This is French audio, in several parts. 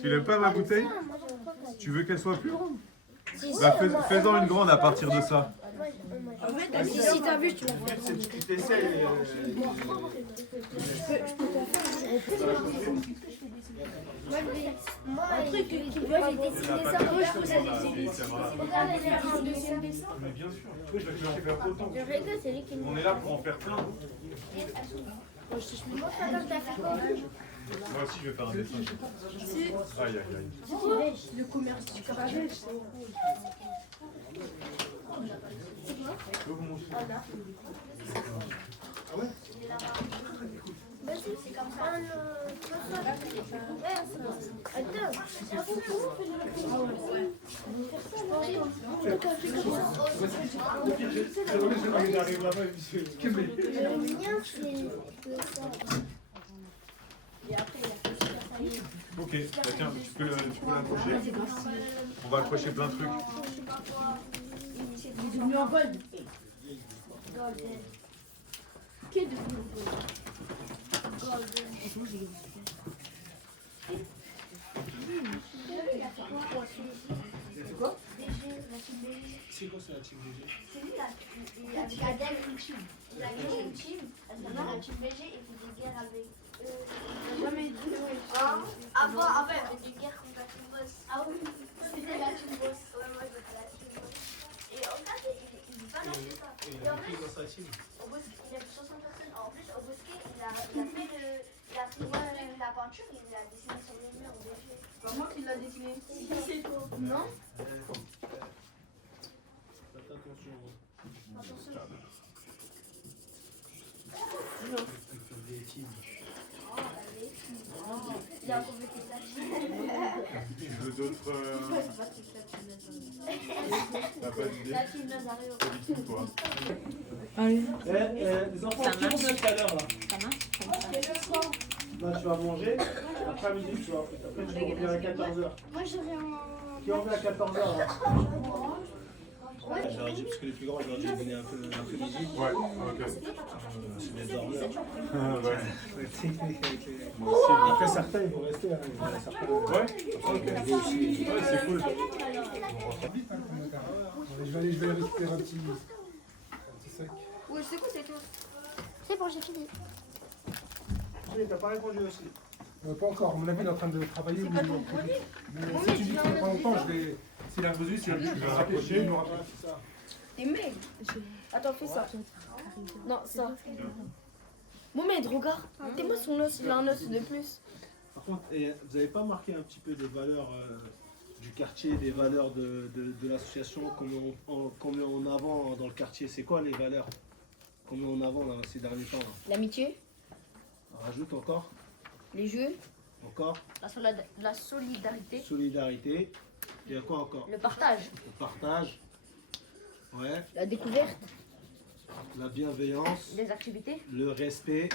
Tu n'aimes pas ma bouteille? Tu veux qu'elle soit plus grande? Bah, fais-en une grande à partir de ça. Si t'as vu, tu l'as fait. Tu t'essayes. Moi, un truc qui peut j'ai dessiné ça. Moi, je trouve ça dessiné. Regardez, j'ai un deuxième dessin. Mais bien sûr, je vais en faire autant. Le Rega, c'est lui qui nous. On est là pour en faire plein. Moi, t'as fait quoi? Moi aussi, je vais faire un dessin. Aïe, aïe, aïe. Le commerce du cabaret. Ah ouais? Vas-y, c'est comme ça. Ok, bah tiens, tu peux l'accrocher. On va accrocher plein de trucs. Il est devenu en gold. Qui est devenu en gold? C'est quoi? C'est quoi ça la team BG? C'est lui là, il a gagné une team. Il a gagné une team, elle s'appelle la team BG et fait des guerres avec Jamais dit, ouais. Avant, il y avait des guerres contre la team boss. Ah oui, c'était la team boss. Ouais, moi j'étais la team boss. Et en fait, il dit pas lâcher ça. Et il Et a en qui plus, dans sa team? au bosquet, il y a 60 personnes. En plus, au bosquet, il a pris la peinture et il l'a dessiné sur les murs. C'est moi qui l'a dessiné. C'est toi. Non? Faites attention. Attention. Des teams. Il a encore vécu sa team. Tu veux d'autres. T'as pas d'idée? La team Nazario. Pas du tout, toi. Les enfants, qui vont bien tout à l'heure là? Là, tu vas manger. Après-midi, tu vas. Après, tu reviens à 14h. Moi, j'aurais un. Qui revient à 14h là? Je leur ai dit, parce que les plus grands, je leur ai dit de venir un peu midi. Ouais, ok. C'est bien dormeur. Ouais. Moi aussi. Après, certains, ils vont rester. Hein. Certains, Ouais? Ok. Ouais, c'est cool. Je vais aller récupérer un petit sac. Oui, c'est quoi, c'est toi? C'est bon, j'ai fini. Oui, t'as pas répondu aussi. Pas encore, à mon avis, il est en train de travailler. C'est pas ton premier? Si tu dis que c'est pas longtemps, je vais. S'il a besoin, s'il a besoin, je vais rapprocher. T'es maigre. Attends, fais ça. Non, ça. Mohamed, regarde. T'es-moi son os, il a un os de plus. Par contre, vous n'avez pas marqué un petit peu des valeurs du quartier, des valeurs de l'association qu'on met en avant dans le quartier? C'est quoi les valeurs qu'on met en avant là, ces derniers temps là? L'amitié, Rajoute encore. les jeux, Encore. la solidarité, Solidarité. Il y a quoi encore? le partage, Le partage. Ouais. la découverte, La bienveillance. les activités. Le respect.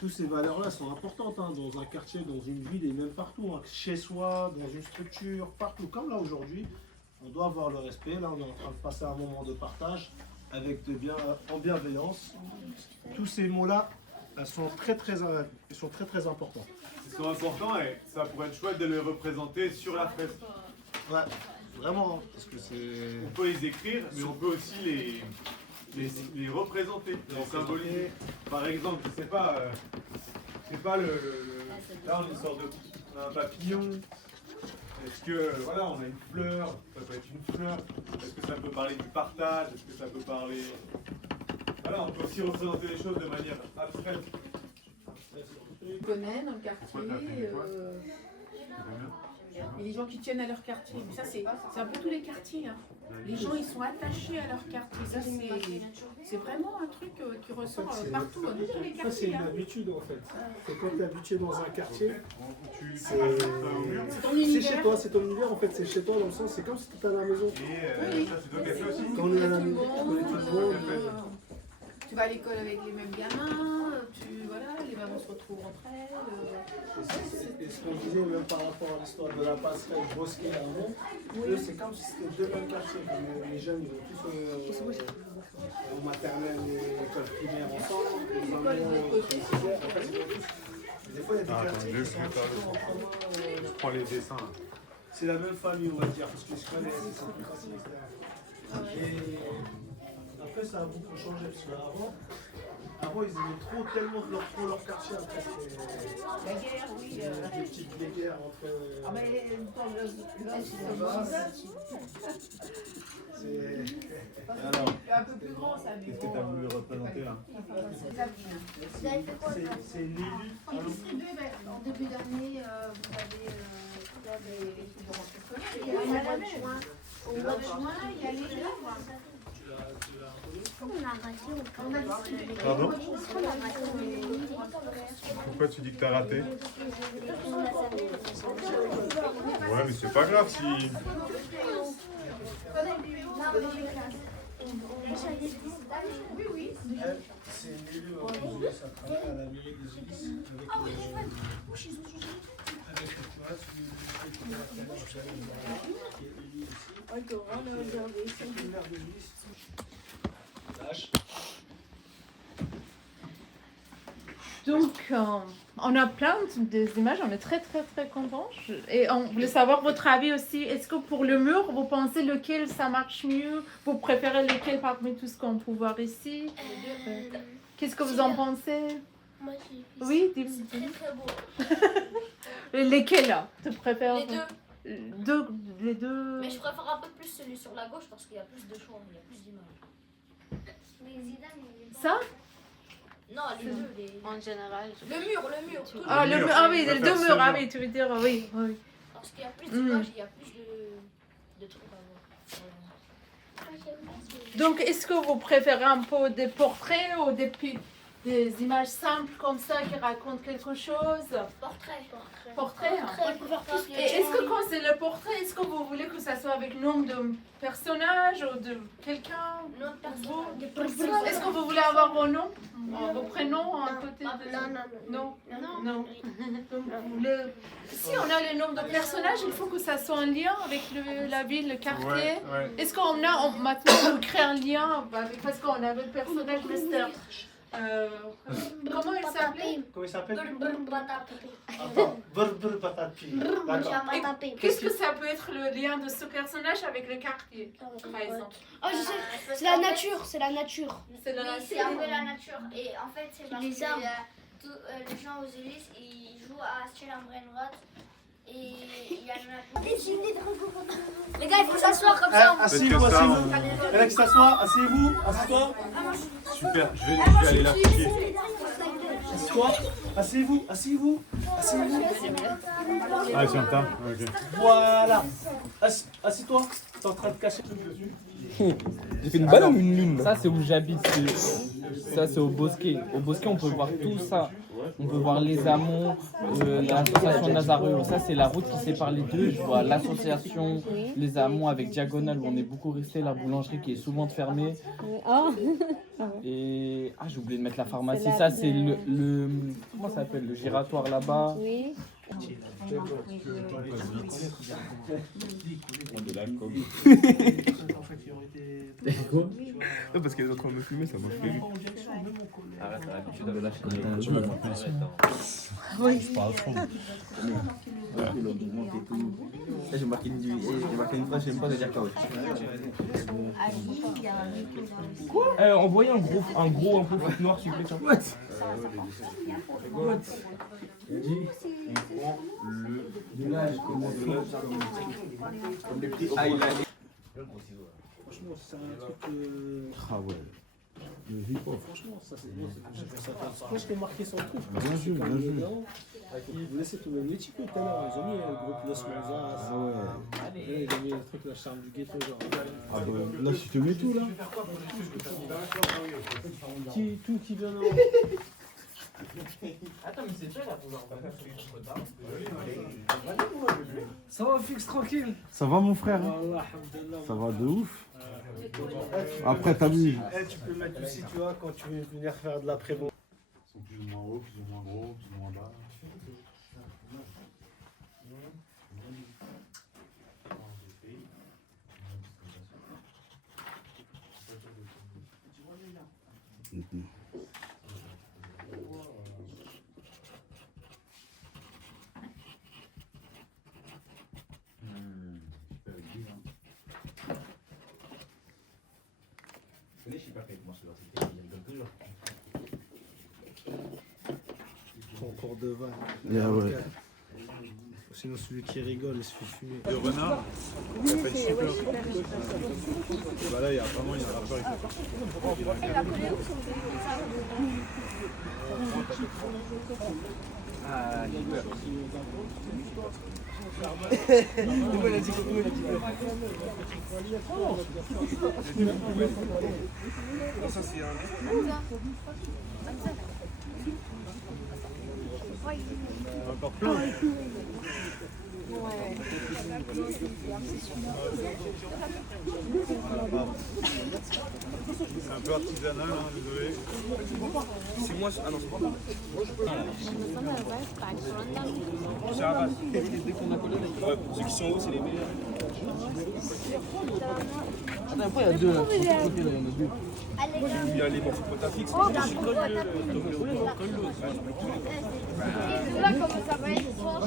Toutes ces valeurs-là sont importantes hein, dans un quartier, dans une ville et même partout. Hein. Chez soi, dans une structure, partout. Comme là aujourd'hui, on doit avoir le respect. Là, on est en train de passer un moment de partage avec en bienveillance. Tous ces mots-là sont très très importants. Ils sont importants et ça pourrait être chouette de les représenter sur la fresque. Ouais, vraiment, hein, parce que c'est... On peut les écrire, mais on peut aussi les représenter, les symboliser. Par exemple, je sais pas, là on est sur un papillon. Est-ce que, voilà, on a une fleur, ça peut être une fleur. Est-ce que ça peut parler du partage? Est-ce que ça peut parler... Voilà, on peut aussi représenter les choses de manière abstraite. Je connais dans le quartier, et les gens qui tiennent à leur quartier. Mais ça, c'est un peu tous les quartiers. Hein. Les gens, ils sont attachés à leur quartier. Ça, c'est vraiment un truc qui ressort partout, dans tous les Ça, c'est quartiers. une Hein. habitude en fait. C'est quand tu es habitué dans un quartier, C'est ton c'est univers. chez toi, c'est ton univers en fait, c'est chez toi dans le sens, c'est comme si tu étais à la maison. Et ça, c'est toi qui as fait aussi. Quand on est à la maison, tu connais tout le monde. Tu vas à l'école avec les mêmes gamins, voilà, les mamans se retrouvent entre elles. Et ce qu'on disait même par rapport à l'histoire de la passerelle Bosquet avant, eux c'est comme si c'était deux mêmes quartiers. Les jeunes ils vont tous au maternelle et l'école primaire ensemble. Les mamans qui sont sixième. En fait, des fois, il y a des quartiers qui sont un petit peu en commun. Je prends les dessins. C'est la même famille, on va dire, parce qu'ils se connaissent, ils sont plus faciles, etc. Et après, ça a beaucoup changé, parce qu'avant, ils aimaient tellement trop leur quartier. Après, c'était La guerre, oui. des petites guerres entre. Ah, mais Alors, un peu plus grand, ça. qu'est-ce que tu as voulu représenter là? Vous avez fait quoi toi? C'est l'élu. En début d'année, vous avez l'équipe de rentrée scolaire. Il y a la juin. Au mois de juin, il y a les livres. On a raté On a distribué. Pardon? On a raté les livres. Pourquoi tu dis que t'as raté? On a savé. Ouais, mais c'est pas grave si. Non, mais les classes. Oui, oui. C'est l'élu à la mairie des Ulysses. Avec, tu vois, celui qui est maire des Ulysses. Donc, on a plein d'images, on est très contents. Et on voulait savoir votre avis aussi. Est-ce que pour le mur, vous pensez lequel ça marche mieux? Vous préférez lequel parmi tout ce qu'on peut voir ici? Qu'est-ce que vous en pensez? Moi, Oui, c'est très très beau. lesquels là? Tu préfères Les deux. Les deux. Mais je préfère un peu plus celui sur la gauche parce qu'il y a plus de choix, il y a plus d'images. Ça? Non, les deux. En général. Le mur. Tout Ah, Le mur. ah oui, On va les faire deux murs, ah seulement. oui, tu veux dire, oui. Parce qu'il y a plus d'images, il y a plus de trucs à voir. Donc, est-ce que vous préférez un peu des portraits ou des images simples comme ça qui racontent quelque chose? Portrait. Portrait. Et est-ce que quand c'est le portrait, est-ce que vous voulez que ça soit avec le nom de personnage ou de quelqu'un? Notre Vous personne. Est-ce que vous voulez avoir vos noms, vos prénoms à côté de... Non. Donc, vous voulez- Si on a le nom de personnage, il faut que ça soit en lien avec la ville, le quartier. Ouais. Est-ce qu'on a maintenant on crée un lien parce qu'on avait le personnage Mister. Comment il s'appelait? Comment il s'appelle? Batapi. Attends, Brr Patati. D'accord. Qu'est-ce que ça peut être le lien de ce personnage avec le quartier, par exemple? Oh, je sais, c'est la nature. C'est la C'est un peu la nature. Et en fait, c'est parce Les que arbres. les gens aux Ulysses, ils jouent à Stella Brainrot. Et il y a les gars, il faut s'asseoir comme ça. Asseyez-vous, Faites que ça, asseyez-vous. Il y en a qui s'assoient, asseyez-vous, assieds-toi. Super, je vais aller la piquer. Assieds-toi, asseyez-vous, asseyez-vous, asseyez-vous. Ah, c'est un tas. Ok. Voilà. Assieds-toi, t'es en train de cacher. J'ai fait une balle ou une lune? Ça c'est où j'habite, ça c'est au Bosquet. Au Bosquet on peut voir tout ça. On peut voir les amont, l'association Nazareux. Ça c'est la route qui sépare les deux. Je vois l'association, les amont avec Diagonale où on est beaucoup resté, la boulangerie qui est souvent fermée. Et j'ai oublié de mettre la pharmacie. Ça c'est le comment ça s'appelle, le giratoire là-bas. Oui. Quoi? Parce qu'elle est en train de me fumer, ça marche plus vite. Arrête, l'habitude de lâcher. Tu m'as compris. Oui. Je parle fond. J'ai marqué une phrase, j'aime pas de dire KO. Envoyez un gros un peu foot noir s'il vous plaît. What? Il dit, on prend le village comme des petits. Ah, il a. Franchement, c'est un truc. Ah ouais. Le hip-hop. Franchement, ça c'est bon. Je pense qu'il a marqué son truc. Bien joué, bien joué. Vous laissez tout le monde. Les types tout à l'heure, ils ont mis le groupe Los Manzas. Ah ouais. Ils ont mis le truc, la charme du ghetto. Genre. Ah bah là, si tu mets tout là. Qui vient là. Attends, mais c'est toi là pour leur Ça va, fixe tranquille. Ça va mon frère? Wallah, alhamdoulilah. Ça va de ouf. Après t'as vu. Tu peux le mettre aussi, tu vois, quand tu veux venir faire de la prévo. Ils sont plus ou moins hauts, plus ou moins gros, plus ou moins bas. Encore de vannes. Ah ouais. Sinon celui qui rigole il se fait fumer. Le renard, il s'appelle Super. Bah là, il y a vraiment une rapport avec Ah, super. encore plein. C'est un peu artisanal, hein, désolé. C'est moi. Ah non, c'est pas moi. Dès qu'on a collé, ceux qui sont hauts, c'est les meilleurs. Attends, après, il y a deux là. Il y en a deux. Il y a les morceaux de potafix. Là, comment ça va être fort.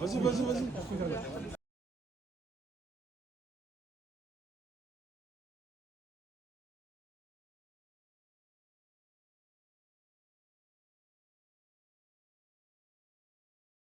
Vas-y.